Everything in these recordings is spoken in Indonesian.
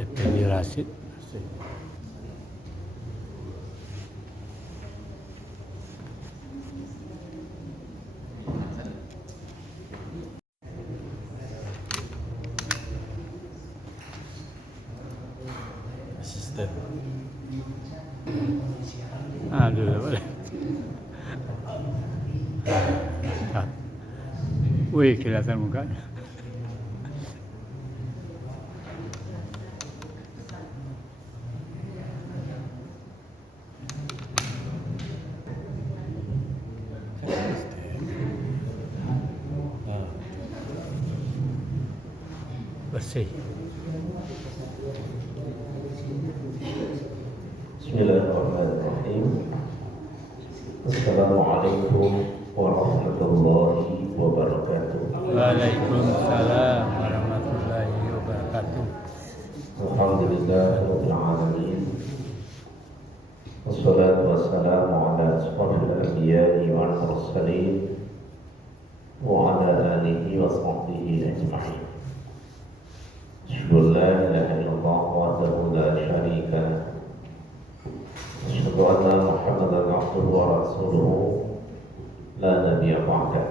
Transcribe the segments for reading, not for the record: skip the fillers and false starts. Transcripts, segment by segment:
Effendi Rashid. Asisten. Aduh, boleh. Wih, kelihatan mukanya. Ah, Bersih. Bismillahirrahmanirrahim. Assalamualaikum warahmatullahi wabarakatuh. Waalaikumsalam warahmatullahi wabarakatuh. Alhamdulillah rabbil alamin. Wassalatu wassalamu ala asyrafil anbiya'i wal mursalin wa ala alihi wa sahbihi ajma'in. Asyhadu an la ilaha illallah wahdahu la syarika lah. Asyhadu anna Muhammadan abduhu wa rasuluhu la nabiyya ba'dah.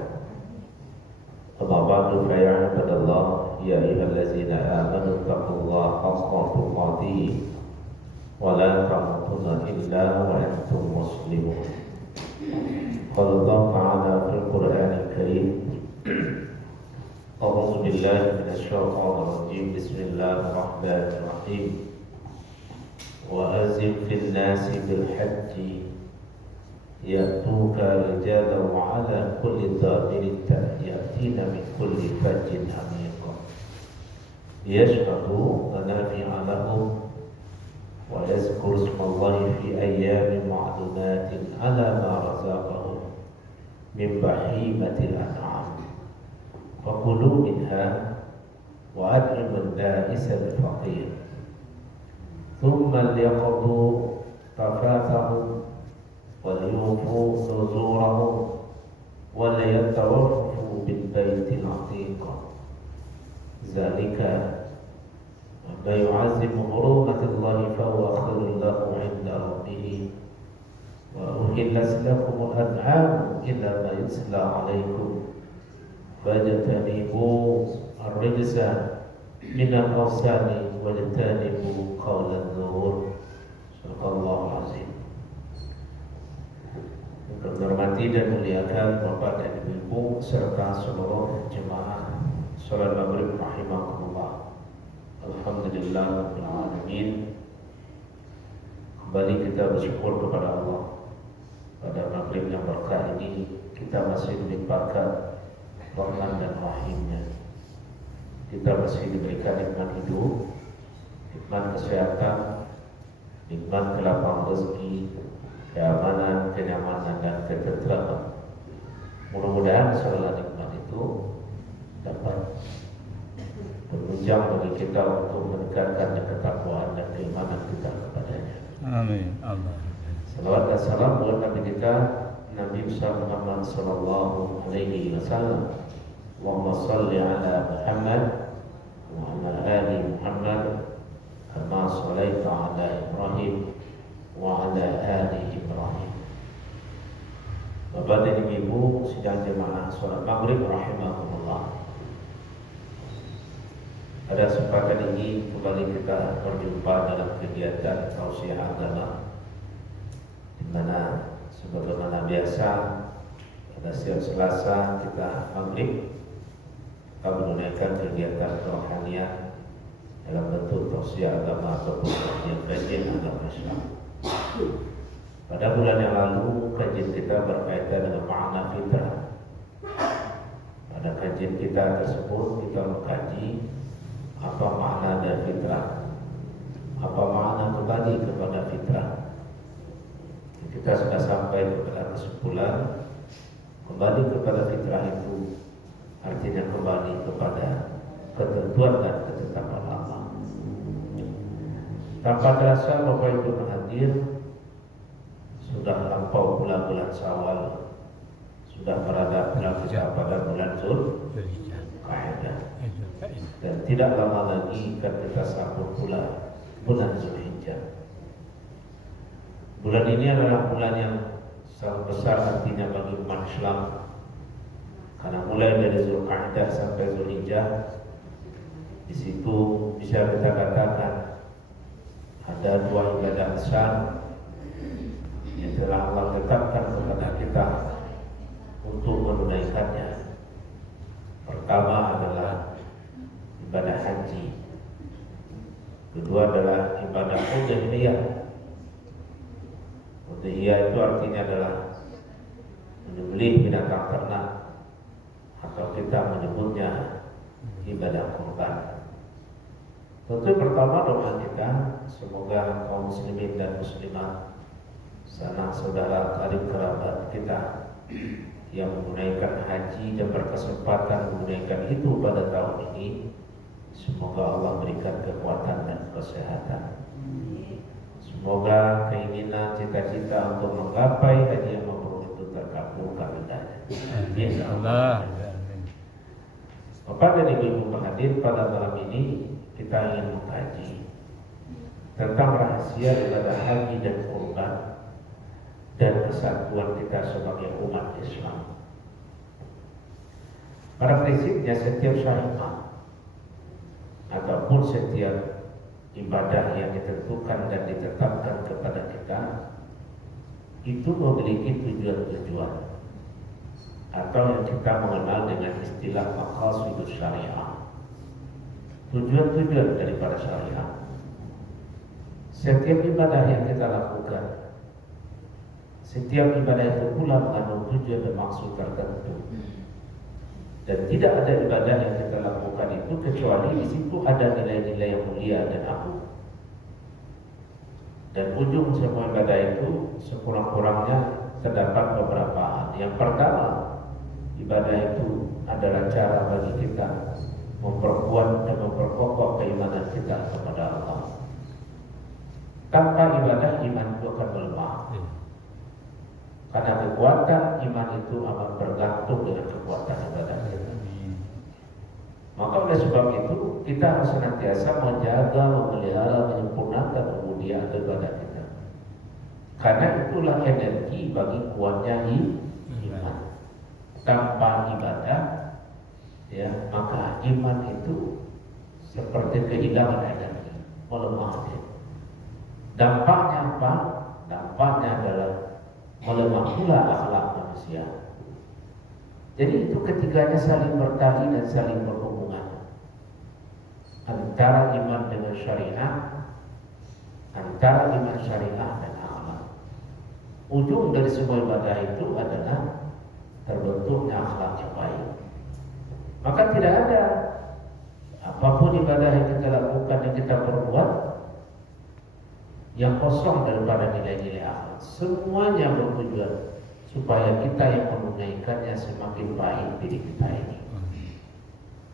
Amma ba'du fa ya ibadallah ya ayyuhallazina amanu taqullaha haqqa tuqatih wa la tamutunna illa wa antum muslimun. Qala Allah ta'ala fil Qur'anil Karim. A'udzu billahi minasy syaithanir rajim. Bismillahir rahmanir rahim. وأذن في الناس بالحج يأتوك رجالا وعلى كل ضامر يأتين من كل فج عميق ليشهدوا منافع لهم ويذكروا اسم الله في أيام معلومات على ما رزقهم من بهيمة الأنعام فكلوا منها وأطعموا البائس الفقير ثم ليقضوا تفاثهم وليوفوا نذورهم وليتوفوا بالبيت العتيق ذلك من يعظم حرمات الله فهو خير له عند ربه وأحلت لكم الأنعام إلا ما يتلى عليكم فاجتنبوا الرجس من الأوثان واجتنبوا قول الزور. Subhanallahu azim. Yang hormati dan muliakan Bapak dan Ibu serta seluruh jemaah salat maghrib rahimakumullah. Alhamdulillah rabbil alamin. Kembali kita bersyukur kepada Allah. Pada maghrib yang berkah ini kita masih dilimpahkan rahmat dan rahimnya. Kita masih diberikan nikmat hidup, nikmat kesehatan, nikmat kelapang rezeki, keamanan, kenyamanan, dan ketentraman. Mudah-mudahan segala nikmat itu dapat menunjang bagi kita untuk meningkatkan ketakwaan dan keimanan kita kepadanya. Amin. Allah. Salawat dan salam buat Nabi kita Nabi Muhammad sallallahu alaihi wasallam. Allahumma salli ala Muhammad wa ala ali Muhammad kama shallaita ala Ibrahim wa ala ali Ibrahim. Bapak dan Ibu sidang jemaah salat maghrib rahimakumullah. Pada kesempatan ini kembali kita berjumpa dalam kegiatan tausiah agama, di mana sebagaimana biasa pada setiap Selasa kita maghrib kita menunaikan kegiatan kerohanian dalam bentuk tausiah agama ataupun kajian agama Islam. Pada bulan yang lalu kajian kita berkaitan dengan makna fitrah. Pada kajian kita tersebut kita mengkaji apa makna dari fitrah, apa makna kembali kepada fitrah. Kita sudah sampai kepada kesimpulan kembali kepada fitrah itu artinya kembali kepada ketentuan dan ketetapan Allah. Tanpa terasa Bapak Ibu hadir, sudah lampau bulan-bulan Syawal, sudah berada pada bulan Zulhijjah. Dan tidak lama lagi akan kita sambut pula bulan Zulhijjah. Bulan ini adalah bulan yang sangat besar artinya bagi umat Islam, karena mulai dari Zulqa'dah sampai Zulhijjah, di situ bisa kita katakan ada dua ibadah besar yang telah Allah tetapkan kepada kita untuk menunaikannya. Pertama adalah ibadah haji, kedua adalah ibadah udhiyah. Udhiyah itu artinya adalah menyembelih binatang ternak, atau kita menyebutnya ibadah kurban. Tentu pertama doa kita, semoga kaum muslimin dan muslimat, sanak saudara karib kerabat kita yang menunaikan haji dan berkesempatan menunaikan itu pada tahun ini, semoga Allah berikan kekuatan dan kesehatan. Semoga keinginan cita-cita untuk menggapai haji yang mabrur itu terkabulkan padanya. Insyaallah. Bapak dan Ibu hadir pada malam ini, kita ingin mengkaji tentang rahasia ibadah haji dan kurban dan kesatuan kita sebagai umat Islam. Pada prinsipnya setiap syariat ataupun setiap ibadah yang ditentukan dan ditetapkan kepada kita itu memiliki tujuan-tujuan, atau yang kita mengenal dengan istilah maqasidus syariah, tujuan-tujuan daripada syariat. Setiap ibadah yang kita lakukan, setiap ibadah itu pula mengandung tujuan dan maksud tertentu. Dan tidak ada ibadah yang kita lakukan itu kecuali di situ ada nilai-nilai yang mulia dan agung. Dan ujung semua ibadah itu sekurang-kurangnya terdapat beberapa hal. Yang pertama, ibadah itu adalah cara bagi kita memperkuat dan memperkokoh keimanan kita kepada Allah. Tanpa ibadah, iman itu akan melemah. Karena kekuatan iman itu amat bergantung dengan kekuatan ibadah kita. Maka oleh sebab itu kita harus senantiasa menjaga, memelihara, menyempurnakan ubudiyah ibadah kita. Karena itulah energi bagi kuatnya iman. Tanpa ibadah, ya, maka iman itu seperti kehilangan energi, melemah. Dampaknya apa? Dampaknya adalah melemah pula akhlak manusia. Jadi itu ketiganya saling bertali dan saling berhubungan, antara iman dengan syariat, antara iman syariah dan akhlak. Ujung dari semua ibadah itu adalah terbentuknya akhlak yang baik. Maka tidak ada apapun ibadah yang kita lakukan, yang kita perbuat, yang kosong daripada nilai-nilai akhlak. Semuanya bertujuan supaya kita yang menunaikannya semakin baik diri kita ini.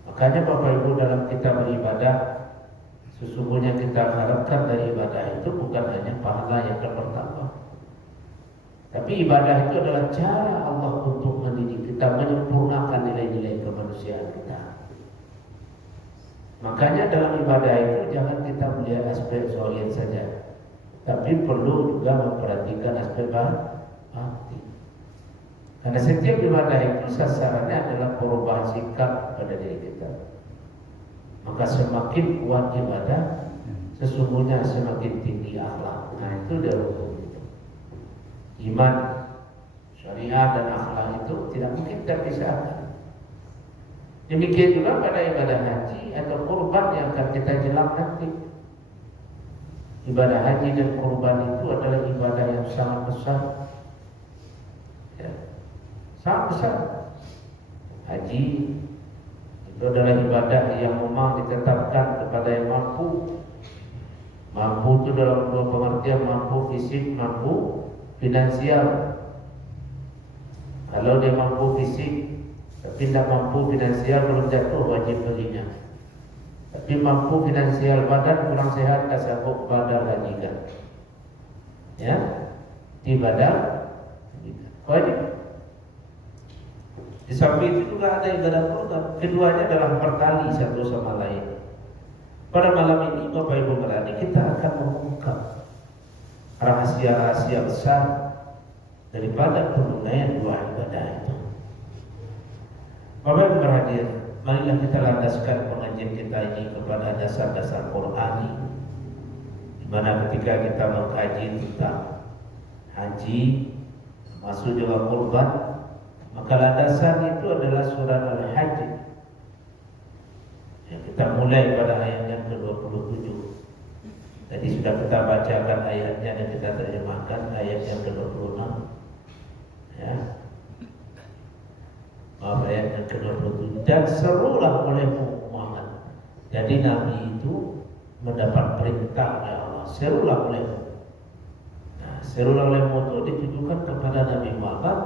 Makanya Bapak Ibu, dalam kita beribadah, sesungguhnya kita harapkan dari ibadah itu bukan hanya pahala yang akan bertambah, tapi ibadah itu adalah cara Allah untuk mendidik kita, menyempurnakan nilai-nilai kemanusiaan kita. Makanya dalam ibadah itu jangan kita melihat aspek zahir saja, tapi perlu juga memperhatikan aspek hati. Karena setiap ibadah itu sasarannya adalah perubahan sikap pada diri kita. Maka semakin kuat ibadah, sesungguhnya semakin tinggi akhlak. Nah itu dia hukum itu. Iman, syariat dan akhlak itu tidak mungkin terpisahkan. Demikian juga pada ibadah haji atau kurban yang akan kita jelang nanti. Ibadah haji dan kurban itu adalah ibadah yang sangat besar, ya, sangat besar. Haji itu adalah ibadah yang memang ditetapkan kepada yang mampu. Mampu itu dalam dua pengertian, mampu fisik, mampu finansial. Kalau dia mampu fisik tapi tidak mampu finansial, belum jatuh wajib baginya. Tapi mampu finansial, badan kurang sehat, tak sanggup badan haji kan, ya, ibadah wajib. Di samping itu juga ada ibadah program. Keduanya adalah bertali satu sama lain. Pada malam ini Bapak Ibu berani kita akan mengungkap rahasia-rahasia besar daripada penunaian dua ibadah itu. Bapak Ibu berhadir, marilah kita landaskan pengajian kita ini kepada dasar-dasar Qur'ani, di mana ketika kita mengkaji tentang haji, masuk juga kurban, maka landasan itu adalah surah Al-Hajj. Yang kita mulai pada ayat yang ke-27. Tadi sudah kita bacakan ayatnya dan kita terjemahkan ayat yang ke-26. Ya. Ayat yang ke-27. Dan serulah olehmu Muhammad. Jadi Nabi itu mendapat perintah oleh Allah. Serulah olehmu. Nah, serulah olehmu itu ditujukan kepada Nabi Muhammad.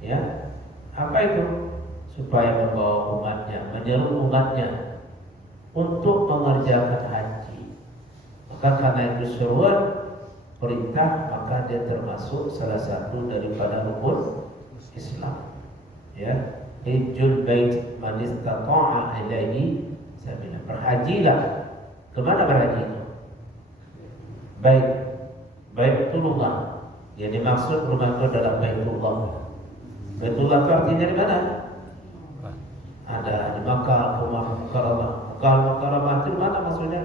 Ya. Apa itu? Supaya membawa umatnya, menyeru umatnya untuk mengerjakan haji. Maka karena itu seruan perintah, maka dia termasuk salah satu daripada rukun Islam. Ya, hajjul bait man istata'a ilaihi sabila. Berhajilah. Kemana berhaji? Baitullah. Yang dimaksud rumah itu adalah Baitullah. Baitullah itu artinya di mana? Ada di Makkah, Mukarramah. Mukarramah itu mana maksudnya?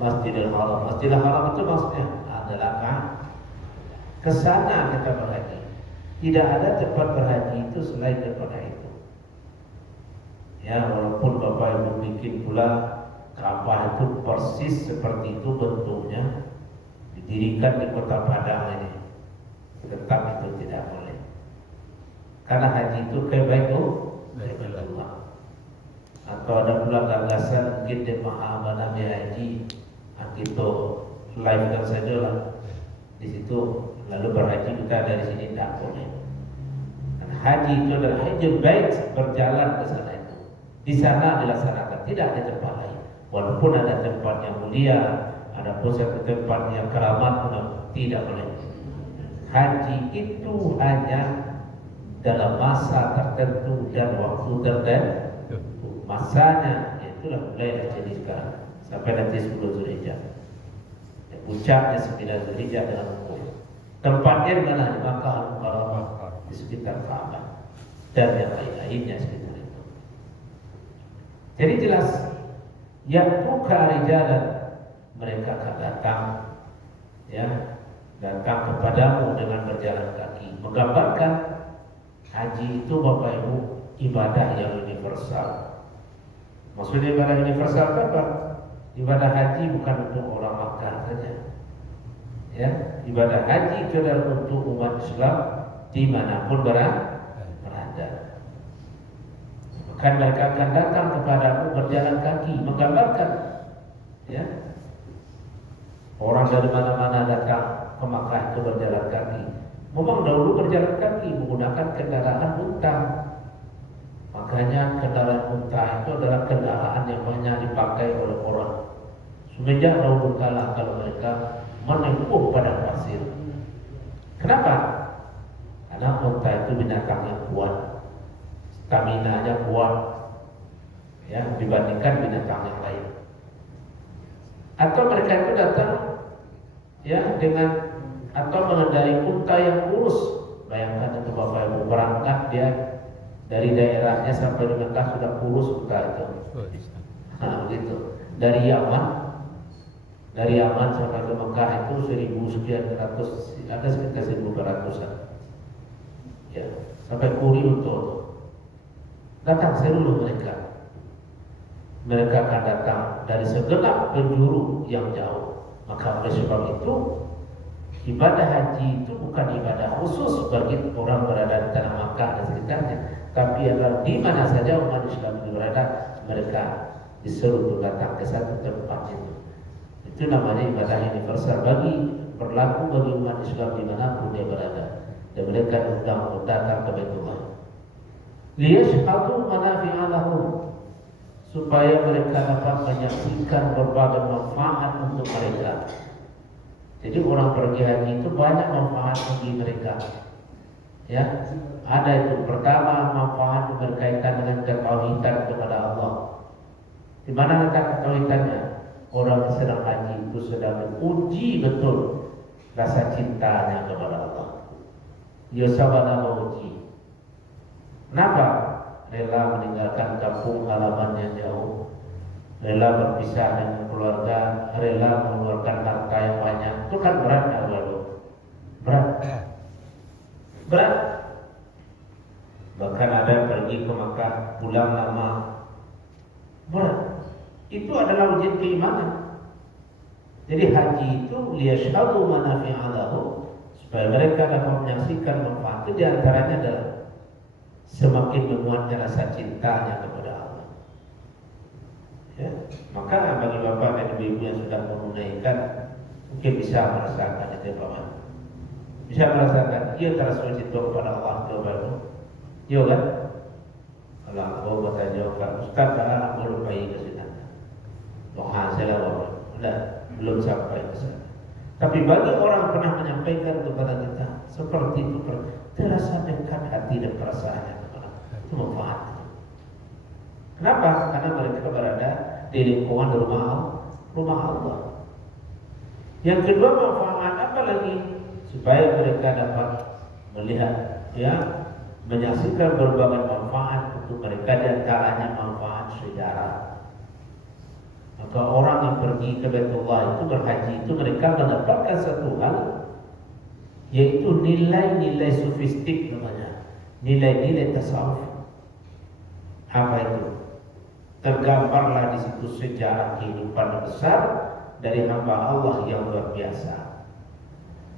Masjidil Haram. Masjidil Haram itu maksudnya adalah ke sana kita berhaji. Tidak ada tempat berhaji itu selain daripada itu. Ya, walaupun Bapak Ibu bikin pula Ka'bah itu persis seperti itu bentuknya, didirikan di Kota Padang ini, tetap itu tidak boleh. Karena haji itu ke Baitullah. Atau ada pula gagasan mungkin di Mahama Nabi Haji, itu live kan saja lah di situ, lalu berhaji kita dari sini tidak boleh. Dan haji itu adalah hajjul bait, berjalan ke sana itu. Di sana dilaksanakan, tidak ada tempat lain. Walaupun ada tempat yang mulia, ada pun satu tempat yang keramat, tidak boleh. Haji itu hanya dalam masa tertentu dan waktu tertentu. Masanya itulah mulai dari sekarang sampai nanti 10 Zulhijjah. Puncaknya 9 Zulhijjah dalam wukuf. Tempatnya di mana? Di Makkah Al-Mukarramah, di sekitar Ka'bah dan yang lain-lainnya sekitar itu. Jadi jelas, yang buka rijalan, mereka akan datang, ya, datang kepadamu dengan berjalan kaki, menggambarkan haji itu Bapak Ibu ibadah yang universal. Maksudnya ibadah universal apa? Ibadah haji bukan untuk orang Makkah saja. Ya, ibadah haji itu adalah untuk umat Islam dimanapun berada. Bahkan mereka akan datang kepadamu berjalan kaki, menggambarkan, ya, orang dari mana-mana datang ke Makkah itu berjalan kaki. Memang dahulu berjalan kaki menggunakan kendaraan unta. Makanya kendaraan unta itu adalah kendaraan yang banyak dipakai oleh orang. Semenjak dahulu kala kalau mereka menempuh padang pasir. Kenapa? Karena unta itu binatang yang kuat, stamina-nya kuat, ya, dibandingkan binatang yang lain. Atau mereka itu datang, ya, dengan atau mengendarai unta yang kurus. Bayangkan itu Bapak Ibu, berangkat dia dari daerahnya sampai di Mekah sudah kurus unta itu. Nah begitu. Dari Yaman sampai ke Mekah itu 1000 sekian ratus, ada sekitar 1200-an. Ya, sampai Kuri untuk datang seluruh mereka. Mereka akan datang dari segenap penjuru yang jauh. Maka oleh sebab itu, ibadah haji itu bukan ibadah khusus bagi orang berada di tanah Makkah dan sekitarnya, tapi adalah di mana saja umat Islam berada, mereka disuruh untuk datang ke satu tempat itu. Itu namanya ibadah universal, berlaku bagi umat Islam dimanapun dia berada, dan mereka diundang untuk datang ke Baitullah. Liyashhadu manafi'a lahum, supaya mereka dapat menyaksikan berbagai manfaat untuk mereka. Jadi orang pergi haji itu banyak manfaat bagi mereka. Ya, ada itu. Pertama, manfaat berkaitan dengan ketauhidan kepada Allah. Di mana letak ketauhidannya? Orang yang sedang haji itu sedang menguji betul rasa cintanya kepada Allah. Dia sabana menguji. Kenapa? Rela meninggalkan kampung halaman yang jauh, rela berpisah dengan keluarga, rela mengeluarkan harta yang banyak. Itu kan berat, baru berat. Berat. Bahkan ada yang pergi ke Makkah, pulang lama. Berat. Itu adalah ujian keimanan. Jadi haji itu liyashhadu manafi'a lahu, supaya mereka dapat menyaksikan manfaat. Itu diantaranya adalah semakin menguatkan rasa cintanya kepada Allah. Ya, maka bagi bapak dan ibu yang sudah menunaikan mungkin bisa merasakan itu bapak. Bisa merasakan ia terasa cinta kepada Allah kepada. Iya kan? Kalau aku bertanya kan Ustaz, aku lupa ke sana. Doa saya bapak. Sudah belum sampai ke sana. Tapi bagi orang pernah menyampaikan kepada kita seperti itu, terasa dekat hati dan perasaannya kepada itu manfaat. Kenapa? Karena mereka berada di lingkungan rumah Allah. Yang kedua, manfaat apa lagi? Supaya mereka dapat melihat, ya, menyaksikan berbagai manfaat untuk mereka, di antaranya manfaat sejarah. Maka orang yang pergi ke Baitullah itu berhaji itu mereka mendapatkan satu hal, yaitu nilai-nilai sofistik namanya, nilai-nilai tasawuf. Apa itu? Tergambarlah di situ sejarah kehidupan besar dari hamba Allah yang luar biasa.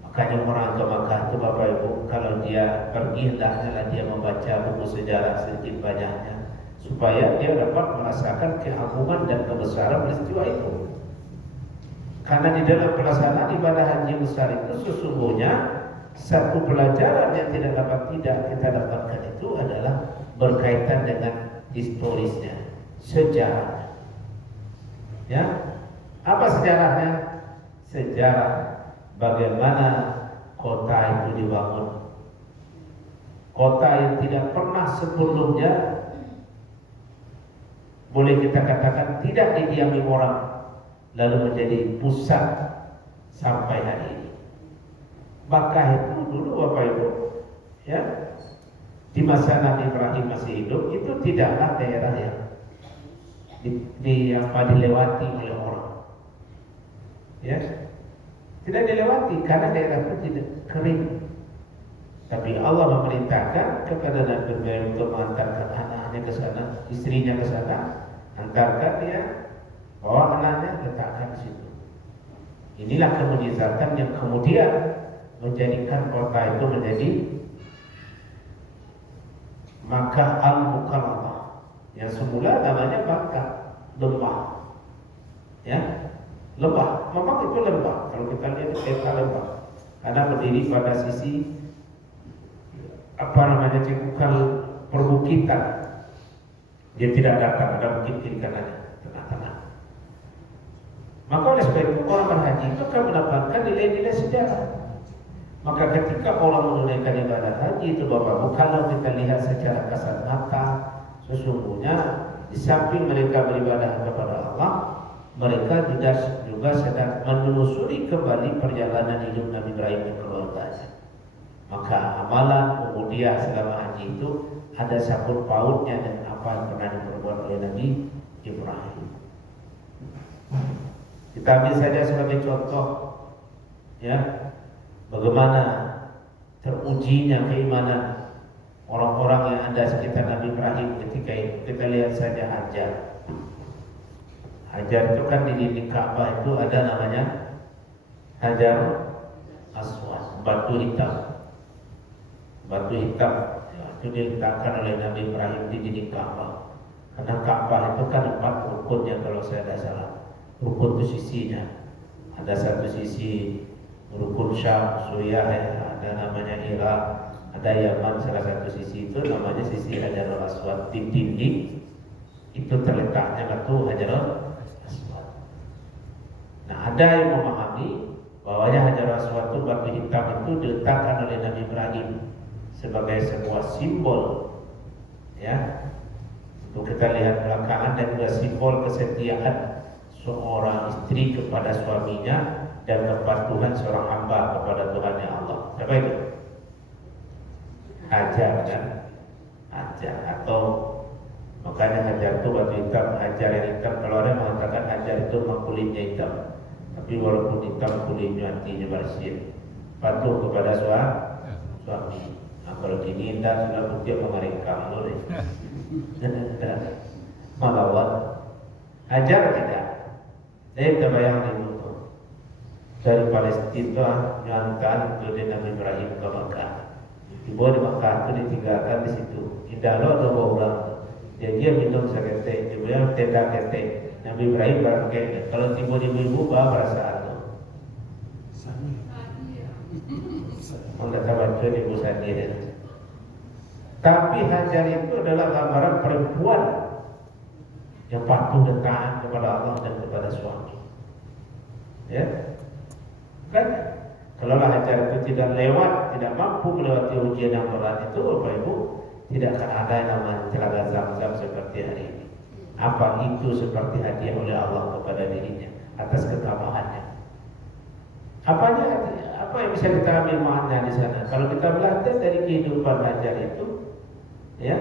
Makanya orang ke Makkah itu Bapak Ibu, kalau dia pergi hendaknya dia membaca buku sejarah sedikit banyaknya, supaya dia dapat merasakan keagungan dan kebesaran peristiwa itu. Karena di dalam pelaksanaan ibadah haji besar itu sesungguhnya satu pelajaran yang tidak kita dapatkan itu adalah berkaitan dengan historisnya, sejarah. Ya, apa sejarahnya? Sejarah bagaimana kota itu dibangun. Kota yang tidak pernah sebelumnya, boleh kita katakan, tidak didiami orang, lalu menjadi pusat sampai hari ini. Makkah itu dulu Bapak Ibu, ya, di masa Nabi Ibrahim masih hidup, itu tidaklah daerah yang dilewati oleh orang. Ya, tidak dilewati karena daerah itu tidak kering. Tapi Allah memerintahkan kepada Nabi Ibrahim untuk mengantarkan anaknya ke sana, istrinya ke sana, antarkan dia, bawa anaknya, letakkan di situ. Inilah kemujizatan yang kemudian menjadikan kota itu menjadi Makkah Al-Mukarramah, yang semula namanya Makkah, lembah. Ya, lembah. Memang itu lembah. Kalau kita lihat peta lembah, karena berdiri pada sisi cekukan perbukitan. Dia tidak datar, ada bukit kiri kanannya, tengah-tengah. Maka oleh sebab itu orang berhaji itu akan mendapatkan nilai-nilai sejarah. Maka ketika orang menunaikan ibadah haji itu Bapak, kalau kita lihat secara kasat mata, sesungguhnya di samping mereka beribadah kepada Allah, mereka juga sedang menelusuri kembali perjalanan hidup Nabi Ibrahim dan keluarganya. Maka amalan ubudiyah selama haji itu ada sangkut pautnya dengan apa yang pernah diperbuat oleh Nabi Ibrahim. Kita ambil saja sebagai contoh, ya, bagaimana terujinya keimanan orang-orang yang ada sekitar Nabi Ibrahim ketika itu. Kita lihat saja Hajar. Hajar itu kan di dinding Ka'bah itu ada namanya Hajar Aswad, batu hitam. Batu hitam, ya, itu diletakkan oleh Nabi Ibrahim di dinding Ka'bah. Karena Ka'bah itu kan 4 rukunnya kalau saya tidak salah. Rukun itu sisinya. Ada satu sisi rukun Syam, Suriah, ya, ada namanya Irak, ada Yaman, salah satu sisi itu namanya sisi Hajarul Aswad. Di dinding itu terletaknya batu Hajarul Aswad. Nah, ada yang memahami bahwanya Hajarul Aswad itu batu hitam itu diletakkan oleh Nabi Ibrahim sebagai sebuah simbol, ya. Untuk kita lihat belakangan dan juga simbol kesetiaan seorang istri kepada suaminya dan kepatuhan seorang hamba kepada Tuhannya Allah. Siapa itu? Hajar kan? Hajar atau makanya Hajar itu batu hitam, Hajar yang hitam. Kalau orang mengatakan Hajar itu memang kulitnya hitam, tapi walaupun hitam kulitnya hatinya bersih, patuh kepada suami. Nah, kalau dinindak sudah bukti mengerikan loh deh. Melawan Hajar tidak. Saya terbayang dulu dari Palestina nyuankan untuk Nabi Ibrahim ke Makkah. Dibawa di Makkah itu ditinggalkan di situ. Indah loh ada orang. Dia minum seketek, dia bilang tenda ketek. Nabi Ibrahim barang ketek. Kalau tiba di ibu bawa perasaan tu. Mengata bantuan ibu sendiri. Tapi Hajar itu adalah gambaran perempuan yang patuh dan taat kepada Allah dan kepada suami. Ya, kan? Kalau Hajar itu tidak lewat, tidak mampu melewati ujian yang berat itu, Bapak Ibu, tidak akan ada yang namanya telaga Zam-Zam seperti hari ini. Apa itu seperti hadiah oleh Allah kepada dirinya atas ketamahannya. Apa yang bisa kita ambil makna di sana? Kalau kita belajar dari kehidupan Hajar itu, ya,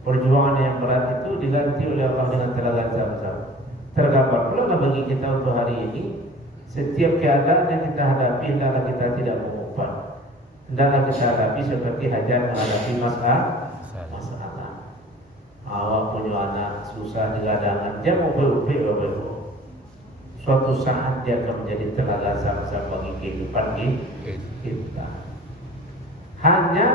perjuangan yang berat itu diganti oleh Allah dengan telaga Zam-Zam. Tergambar pula bagi kita untuk hari ini. Setiap keadaan yang kita hadapi, hendaklah kita tidak mengumpat. Hendaklah kita hadapi seperti Hajar menghadapi masalah. Awak punya anak susah digadangkan, dia mau berupik. Suatu saat dia akan menjadi telaga Zam-Zam bagi kehidupan kita. Hanya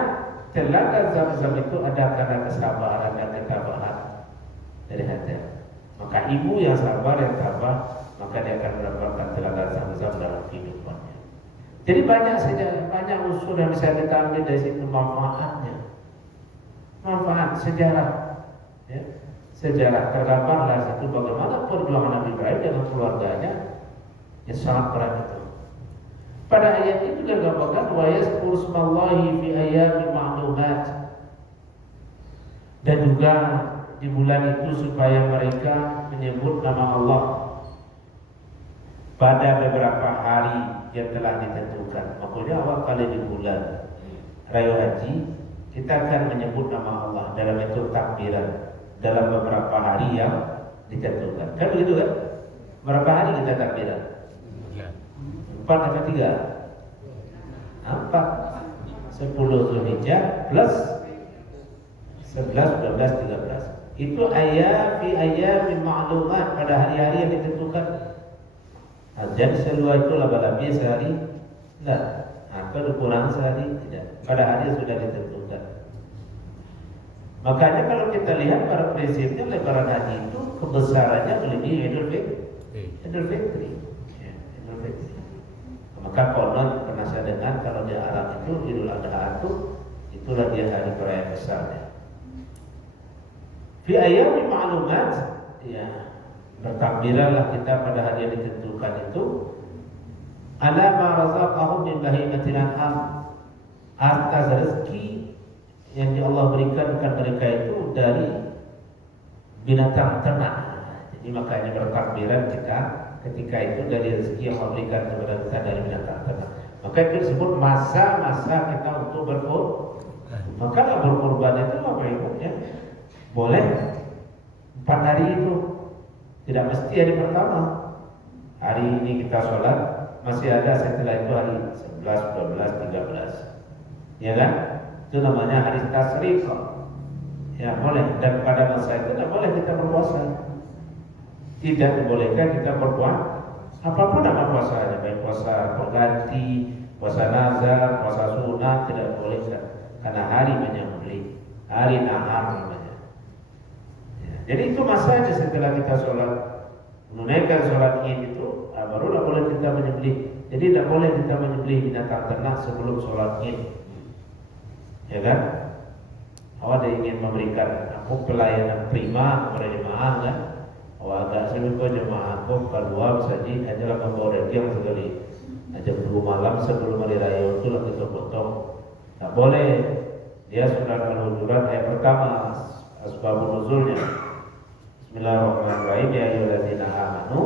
telaga Zam-Zam itu ada karena kesabaran dan ketabahan dari Hajar. Maka ibu yang sabar, yang tabah, maka dia akan mendapatkan telaga Zam-Zam dalam kehidupannya. Jadi banyak unsur yang bisa kita ambil dari situ manfaatnya. Manfaat sejarah, ya. Sejarah tergambarlah situ bagaimana perjuangan Nabi Ibrahim dengan keluarganya yang sangat berat itu. Pada ayat itu tergambarkan wa yazkuru smallahi fi ayyamin ma'lumat. Dan juga di bulan itu supaya mereka menyebut nama Allah pada beberapa hari yang telah ditentukan. Maksudnya awal kali di bulan Raya Haji kita akan menyebut nama Allah dalam bentuk takbiran dalam beberapa hari yang ditentukan. Kan begitu kan? Berapa hari kita takbiran? 4 atau 3? 4. 10 Zulhijjah plus 11, 12, 13. Itu ayyamin ma'lumat, pada hari-hari yang ditentukan. Jadi seluar itu laba-labi sehari? Tidak. Atau kurang sehari? Tidak. Pada hari yang sudah ditentukan. Makanya kalau kita lihat pada prinsipnya lebaran haji itu kebesarannya melebihi Idul Fitri. Maka konon pernah saya dengar kalau di Arab itu Idul Adha itulah dia hari perayaan besarnya. Fi ayyamin ma'lumat, ya, bertakbirlah kita pada hari yang ditentukan itu ala ma razaqahum min bahimatil an'am, atas rezeki yang Allah berikan kepada mereka itu dari binatang ternak. Jadi makanya bertakbiran kita ketika itu dari rezeki yang Allah berikan kepada kita dari binatang ternak. Maka itu disebut masa-masa kita untuk berkorban. Maka berkorban itu apa ya? Boleh 4 hari itu, tidak mesti hari pertama. Hari ini kita sholat, masih ada setelah itu hari 11, 12, 13, ya kan? Itu namanya hari tasrik. Ya boleh, dan pada masa itu tidak boleh kita berpuasa. Tidak dibolehkan kita berpuasa apapun nama puasanya, baik puasa pengganti, puasa nazar, puasa sunat, tidak boleh karena hari menyembelih, hari nahar namanya. Ya, jadi itu masanya setelah kita sholat, menunaikan sholat Id itu, barulah boleh kita menyembelih. Jadi tidak boleh kita menyembelih binatang ternak sebelum sholat Id, ya kan? Awak ingin memberikan pelayanan prima kepada jemaah kan? Awak agak sebelum jemaah aku keluar saja adalah membawa daging sekali. Jam 2 malam sebelum hari raya itu lah kita potong. Tak boleh Dia surat Al-Hujurat ayat pertama, asbabun nuzulnya. Bismillahirrahmanirrahim. Ya ayyuhalladzina amanu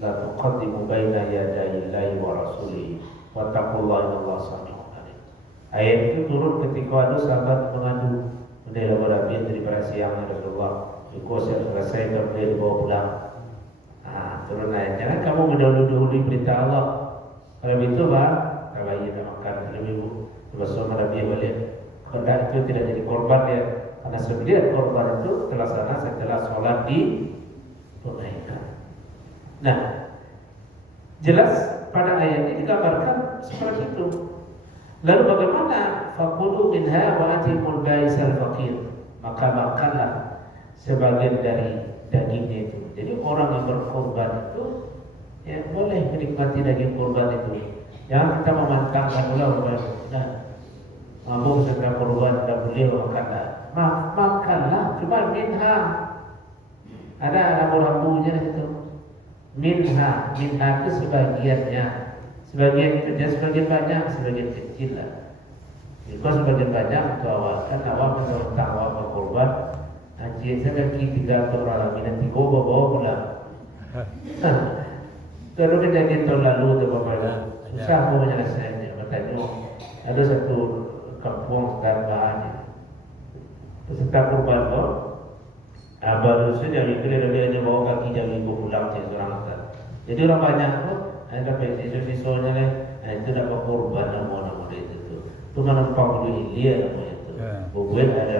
la tuqaddimu baina yadayillahi wa rasulihi wattaqullaha innallaha samii'un alim. Ayat itu turun ketika ada sahabat mengadu bendera Nabi dari persiapan Rasulullah. Ikut selesai bendera dibawa pulang. Turun ayat. Jangan kamu mendahului berita Allah. Kalau itu Pak, kalau ia makan lebih bersama Nabi balik. Kalau itu tidak jadi korban ya, karena sebenarnya korban itu terlaksana setelah sholat ditunaikan. Nah, jelas pada ayat ini digambarkan seperti itu. Lalu bagaimana? Fakulu minha wa atimul baisal faqir. Maka makanlah sebagian dari dagingnya itu. Jadi orang yang berkorban itu ya boleh menikmati daging korban itu. Jangan kita memantangkan ulah nah, mampu segera korban tidak boleh makanlah. Makanlah, cuma minha. Ada rambu-rambunya itu. Minha itu sebagiannya. Sebagian kecil, sebagian banyak, sebagian kecil lah. Kalau sebagian banyak untuk awal, kan awal menurut awal berkorban. Haji saya kaki 3 orang nanti bawa pulang. Kalau kejadian tahun lalu tu bapak, susah mau menyelesaikannya. Bertanya, ada satu kampung sekarang peserta korban tu, baru saja dia hanya bawa kaki jam 5 pulang seorang tak. Jadi orang banyak tu, ada siswa-siswanya ni, itu dapat korban nama itu tu. Tu mana nampak dulu dia nama itu. Bukan ada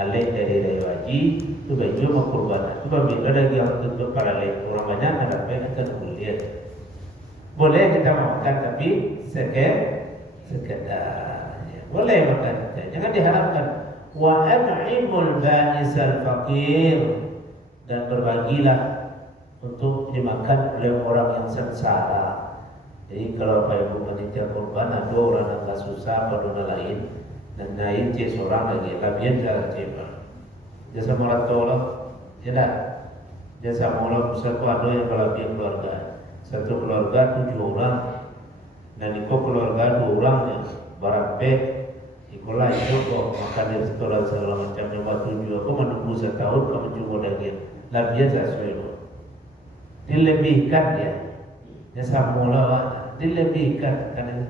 alih dari raya wajib, tu baju mau korban. Tu bagi ada yang untuk para lain orang banyak ada apa kita nak lihat. Boleh kita makan tapi sekedar. Boleh makan, jangan diharapkan. Wa at'imul ba'isal faqir, dan berbagilah untuk dimakan oleh orang yang sengsara. Jadi kalau Bapak Ibu panitia korban ada orang yang tak susah pada lain dan naik seorang lagi labian cara cepat. Jasa malah tolong, ya dah. Jasa malah satu ada yang kelabian keluarga. Satu keluarga 7 orang dan ikut keluarga 2 orang ya. Barang bed ikulah itu kok makan di restoran segala macam nyoba 7 aku menunggu setahun kamu cuma daging labian sesuai itu dilebihkan dia jasa mula dilebihkan karena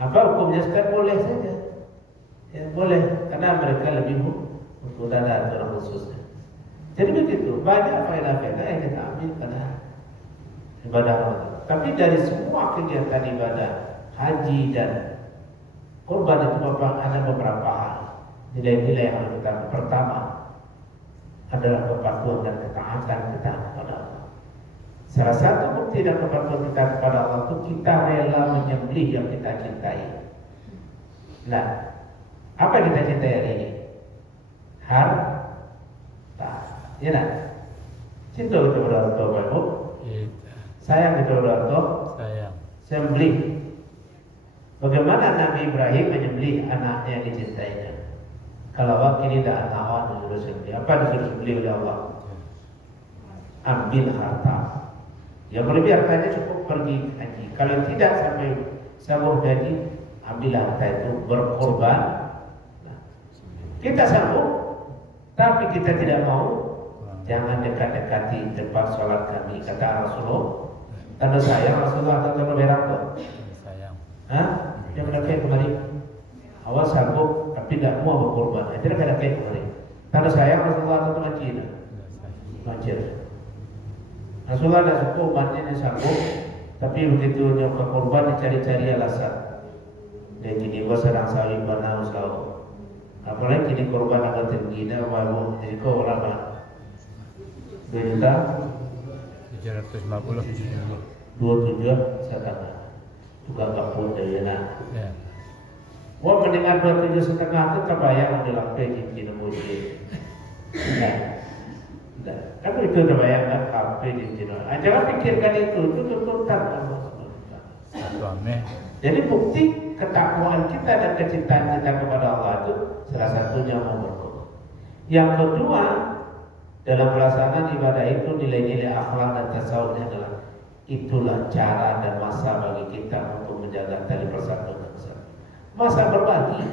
apa hukumnya sekarang boleh saja ya boleh karena mereka lebih mudah ada orang khususnya. Jadi begitu banyak faedah-faedah yang kita ambil karena ibadah Allah. Tapi dari semua kegiatan ibadah haji dan korban itu ada beberapa hal nilai-nilai yang harus kita. Pertama adalah kepatuhan dan ketaatan kita kepada Allah. Salah satu bukti dan kepatuhan kita kepada Allah itu kita rela menyembelih yang kita cintai. Nah, apa yang kita cintai hari ini? Harta, ya nak? Cinta kita kepada orang tua, Bapak Ibu. Sayang kita kepada orang tua. Sayang. Sembelih. Bagaimana Nabi Ibrahim menyembelih anaknya yang dicintainya? Kalau waktu ini dah anak disuruh sembelih, apa disuruh sembelih oleh Allah? Ambil harta. Yang berlebih hartanya cukup pergi haji. Kalau tidak sampai sambung haji, ambil harta itu berkorban. Nah, kita sambung, tapi kita tidak mau. Jangan dekat-dekati tempat sholat kami, kata Rasulullah. Karena sayang Rasulullah atau karena berakot. Sayang. Hah? Dia mendekat kemarin. Awal sanggup, tapi tidak mau berkorban. Dia mendekat kemarin. Karena sayang Rasulullah atau teman Cina. Macir. Rasulullah ada suku umatnya yang sanggup, tapi begitu dia ke korban dicari-cari alasan. Dan kini gua sedang salib mana usaha. Apalagi kini korban akan tinggi, dah baru jadi kau orang 2 juta 750. 27 setengah. Juga kapun dari anak. Ya. Wah mendengar 27 setengah itu terbayang di lampai cincin muji. Nah, kan itu terbayang kan lampai cincin. Jangan pikirkan itu tuntutan Allah. Satu ame. Jadi bukti ketakwaan kita dan kecintaan kita kepada Allah itu salah satunya mau berkorban. Yang kedua, dalam pelaksanaan ibadah itu nilai-nilai akhlak dan tasawufnya adalah itulah cara dan masa bagi kita untuk menjaga tali persatuan bangsa. Masa berbagi.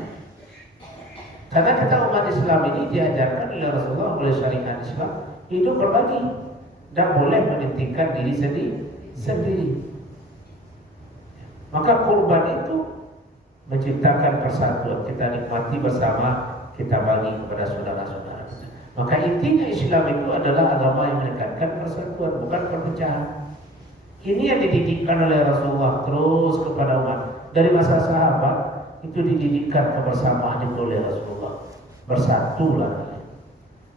Karena kita umat Islam ini diajarkan oleh Rasulullah, oleh syariat Islam, hidup berbagi dan boleh mementingkan diri sendiri. Maka kurban itu menciptakan persatuan, kita nikmati bersama, kita bagi kepada saudara-saudara. Maka intinya Islam itu adalah agama yang mendekatkan persatuan, bukan perpecahan. Ini yang dididikkan oleh Rasulullah terus kepada umat. Dari masa sahabat itu dididikkan kebersamaan itu oleh Rasulullah. Bersatulah.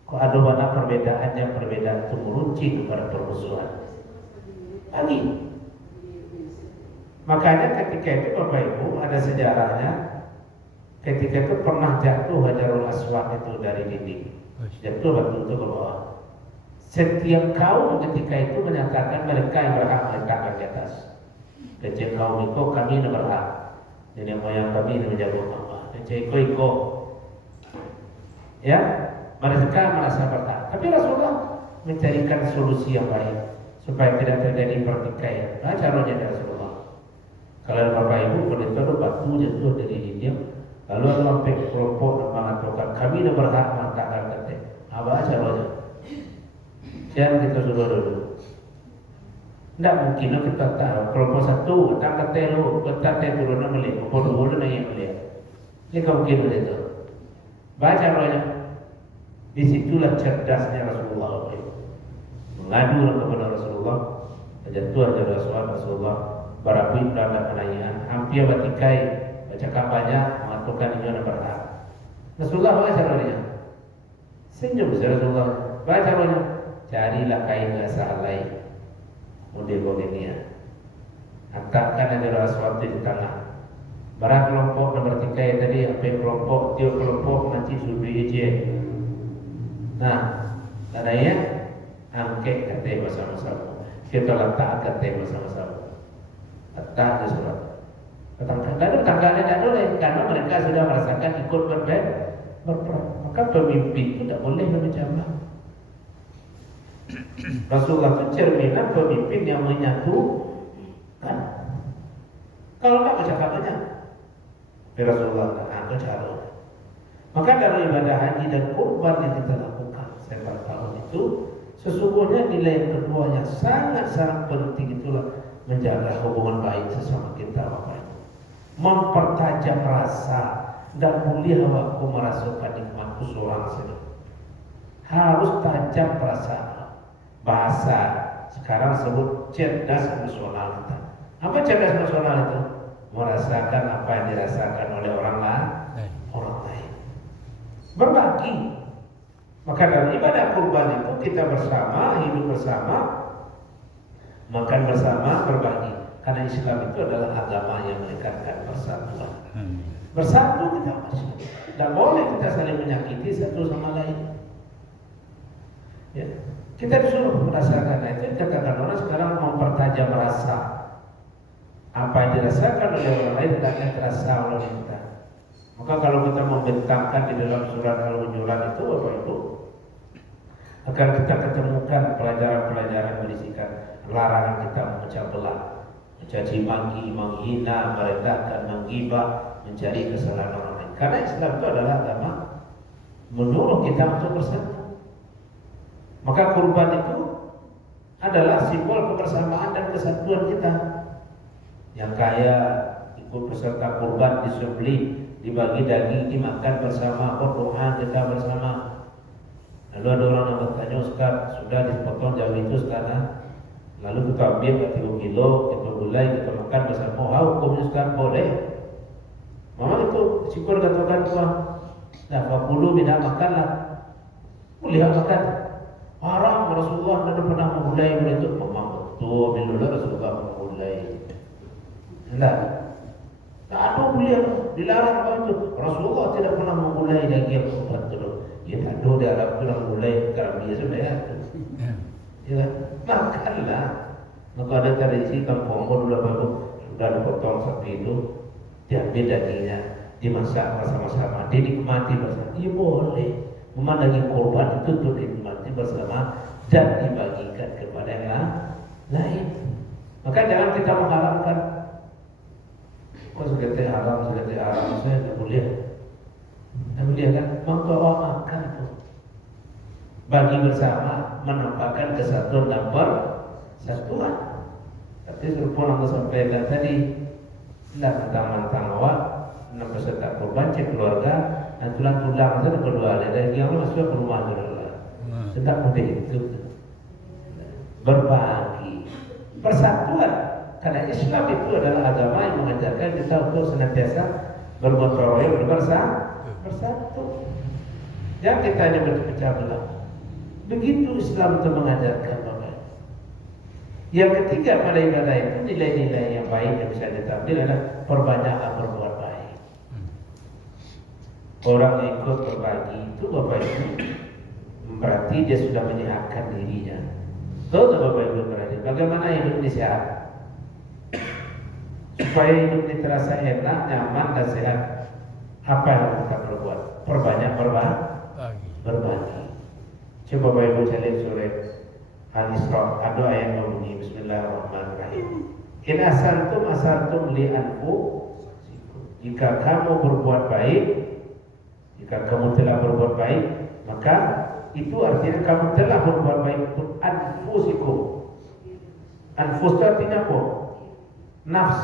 Kok ada mana perbedaannya, perbedaan itu meruncing kepada permusuhan. Lagi. Makanya ketika itu Bapak Ibu ada sejarahnya. Ketika itu pernah jatuh Hajarul Aswad itu dari dinding. Jatuh batu itu ke bawah. Setiap kaum ketika itu menyatakan mereka yang berhak meletakkan di atas. Kecil kaum itu kami yang berhak. Jadi moyang kami yang menjaga Allah. Kecil iko. Ya, mereka merasa berhak. Tapi Rasulullah mencarikan solusi yang baik supaya tidak terjadi pertikaian. Nah, caranya dari Rasulullah. Kalau Bapak Ibu pada itu batu jatuh dari dinding, lalu ada sampai kelompok mengatakan kami yang berhak meletakkan kata. Apa caranya? Jangan kita suruh dulu. Tidak mungkin kita tahu. Kelompok satu, tak kata lu, kata turunnya melihat, kelompok naik melihat. Ini kau mungkin itu. Baca rohnya. Disitulah cerdasnya Rasulullah. Mengadu kepada Rasulullah. Jatuh aja Rasulullah. Barapi dalam penanyaan. Hampir batikai. Baca kampanye mengatakan ini ada berhak. Rasulullah baca rohnya. Senyum Rasulullah. Baca rohnya. Carilah kain basah lain, model begini. Angkatkan ada sesuatu di tengah. Barang kelompok yang bertikai tadi, apa kelompok, tiap kelompok nanti sudah je. Nah, adanya angkat kata bersama-sama. Kita letak kata bersama-sama. Letak di surat. Tanggalnya tidak boleh karena mereka sudah merasakan ikut berperang. Maka pemimpin itu tidak boleh berbicara. Rasulullah itu cerminan pemimpin yang menyatukan. Kalau tidak bercakap banyak, Rasulullah tak cara. Maka dari ibadah haji dan kurban yang kita lakukan setiap tahun itu, sesungguhnya nilai yang kedua yang sangat-sangat penting itulah menjaga hubungan baik sesama kita, Bapak Ibu. Mempertajam rasa dan mulia waktu merasakan nikmatku seorang sendiri. Harus tajam perasaan. Bahasa sekarang sebut cerdas emosional kita. Apa cerdas emosional itu? Merasakan apa yang dirasakan oleh orang lain. Berbagi. Maka dalam ibadah kurban itu kita bersama, hidup bersama, makan bersama, berbagi. Karena Islam itu adalah agama yang mendekatkan persatuan. Bersatu kita masih. Dan boleh kita saling menyakiti satu sama lain. Ya. Kita disuruh merasakan itu, katakan orang sekarang mempertajam rasa. Apa yang dirasakan oleh orang lain tidak terasa oleh kita. Maka kalau kita membentangkan di dalam surat Al-Hujurat itu, Bapak Ibu, akan kita ketemukan pelajaran-pelajaran berisikan larangan kita memecah belah, mencaci maki, menghina, merendahkan, menggibah, mencari kesalahan orang lain. Karena Islam itu adalah agama menyuruh kita untuk bersatu. Maka kurban itu adalah simbol kebersamaan dan kesatuan kita. Yang kaya ikut peserta kurban disembelih, dibagi daging, dimakan bersama, berdoa kita bersama. Lalu ada orang yang bertanya, Ustaz, sudah dipotong jauh itu sekarang. Lalu kita ambil 3 kilo, kita gulai, kita makan bersama. Oh, hukumnya Ustaz boleh. Mama itu syukur katakan Tuhan. Nah, 40 bina makanlah. Boleh makan. Haram Rasulullah tidak pernah menggulai itu. Memang betul bila Rasulullah menggulai. Tidak. Tak ada boleh dilarang apa itu. Rasulullah tidak pernah menggulai daging kurban itu. Ya tak ada dia Arab pernah menggulai kami sebenarnya. Ya, makanlah. Maka ada tradisi kampung dulu apa itu sudah dipotong sapi itu, diambil dagingnya, dimasak bersama-sama, dinikmati bersama. Ya boleh. Memang daging kurban itu untuk dinikmati bersama dan dibagikan kepada yang lain. Maka jangan kita mengharapkan kok sudah haram, saya tidak boleh. Tak boleh kan? bagi bersama, menampakkan kesatuan dan persatuan. Tapi serupa yang sampaikan tadi, tidak mentang-mentang awak enam peserta kurban cek keluarga dan tulang-tulang saja berdua dari yang masuk ke rumah berdua. Tidak mudah itu. Berbagi, persatuan. Karena Islam itu adalah agama yang mengajarkan kita untuk senantiasa bergotong royong, bersatu. Jangan kita hanya berpecah belah. Begitu Islam itu mengajarkan Bapak. Yang ketiga pada ibadah itu nilai-nilai yang baik yang bisa diambil adalah perbanyaklah berbuat baik. Orang yang ikut berbagi itu Bapak Ibu berarti dia sudah menyehatkan dirinya. Tahu tak Bapak Ibu berarti bagaimana hidup ini sehat? Supaya hidup ini terasa enak, nyaman dan sehat. Apa yang kita perbuat? Perbanyak berbagi. Coba Bapak Ibu cari surat Al-Isra, ada ayat yang bunyi Bismillahirrahmanirrahim. In asaltum li anfusikum. Jika kamu berbuat baik, jika kamu telah berbuat baik, maka itu artinya kamu telah berbuat baik untuk anfusikum. Anfus itu artinya apa? Nafs.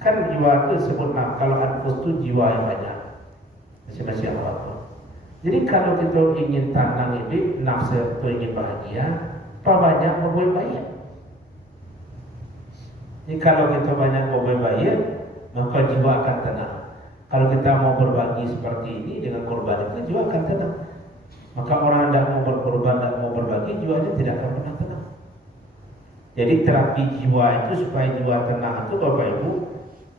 Kan jiwa itu disebut nafs. Kalau anfus itu jiwa yang banyak. Masing-masing apa? Jadi kalau kita ingin tenang hidup, nafsu itu ingin bahagia, banyak berbuat baik. Jadi kalau kita banyak berbuat baik, maka jiwa akan tenang. Kalau kita mau berbagi seperti ini dengan korban itu, jiwa akan tenang. Maka orang yang tidak mau berkorban, tidak mau berbagi, jiwanya tidak akan pernah tenang. Jadi terapi jiwa itu supaya jiwa tenang itu Bapak Ibu,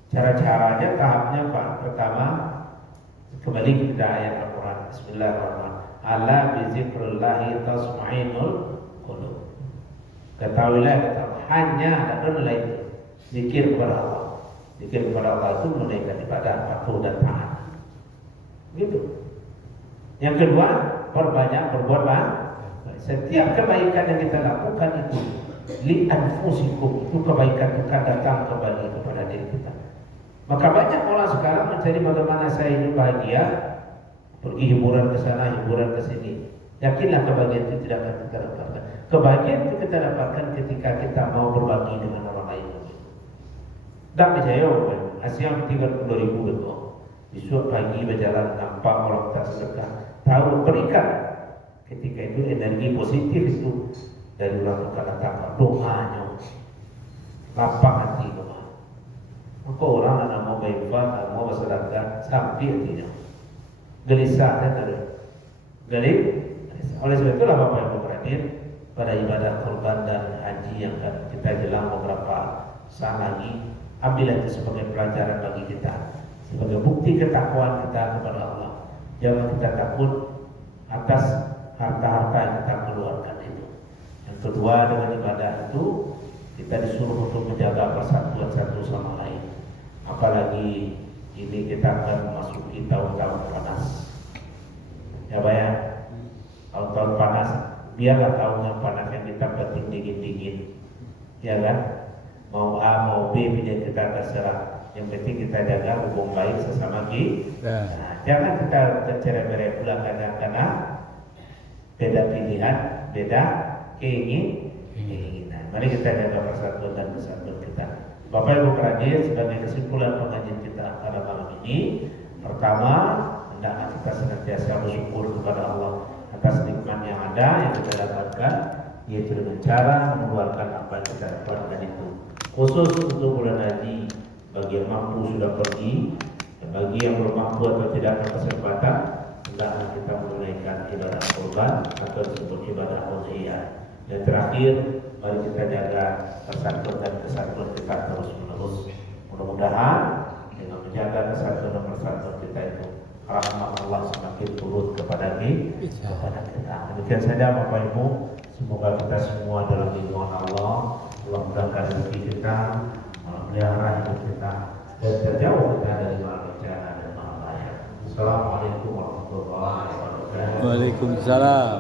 cara-caranya, tahapnya apa? Pertama, kembali kepada ayat Al-Quran. Bismillahirrahmanirrahim. Ala bizikrillahi tasma'innul qulub. Ketahuilah hanya ada nilai zikir kepada Allah. Zikir kepada Allah itu menunaikan ibadah, patuh dan taat. Gitu. Yang kedua, perbanyak berbuat baik. Setiap kebaikan yang kita lakukan itu li anfusikum, itu kebaikan itu akan datang kembali kepada diri kita. Maka banyak orang sekarang mencari bagaimana saya hidup bahagia, pergi hiburan ke sana, hiburan ke sini. Yakinlah kebahagiaan itu tidak akan kita dapatkan. Kebahagiaan itu kita dapatkan ketika kita mau berbagi dengan orang lain. Tak percaya, Asia 30.000 betul. Besok pagi berjalan nampak orang tak sedekah, tahu berikan. Ketika itu energi positif itu dari orang akan datang doanya, lapang hati doa. Maka orang yang mau berinfak, mau bersedekah, sampai hatinya gelisah dan gelisah. Oleh sebab itulah Bapak Ibu perhatian pada ibadah kurban dan haji yang akan kita jelang beberapa saat lagi, ambillah itu sebagai pelajaran bagi kita, sebagai bukti ketakwaan kita kepada Allah. Jangan kita takut atas harta-harta yang kita keluarkan itu. Yang kedua, dengan ibadah itu kita disuruh untuk menjaga persatuan satu sama lain. Apalagi ini kita akan masuki tahun-tahun panas. Ya Pak ya, tahun-tahun panas, biarlah tahunnya panas yang kita penting dingin-dingin, ya kan? Mau A mau B pilih kita terserah. Yang penting kita jaga hubung baik sesama kita. Nah, jangan kita tercerai-berai pula karena beda pilihan, beda keinginan. Mari kita jaga persatuan dan kesatuan kita. Bapak Ibu Keradir, sebagai kesimpulan pengajian kita pada malam ini, pertama, hendaknya kita senantiasa bersyukur kepada Allah atas nikmat yang ada yang kita dapatkan, yaitu dengan cara mengeluarkan apa yang kita dapatkan itu. Khusus untuk bulan haji, bagi yang mampu sudah pergi, dan bagi yang belum mampu atau tidak berkesempatan, hendaknya kita menunaikan ibadah kurban atau disebut ibadah udhiyah. Dan terakhir, mari kita jaga persatuan dan kesatuan kita terus menerus. Mudah-mudahan dengan menjaga kesatuan dan persatuan kita itu, rahmat Allah semakin turun kepada kita. Demikian saja Bapak Ibu, semoga kita semua dalam lindungan Allah, Allah mudahkan rezeki kita, melihara hidup kita, dan terjauh kita dari bencana dan bahaya. Assalamualaikum warahmatullahi wabarakatuh. Waalaikumsalam.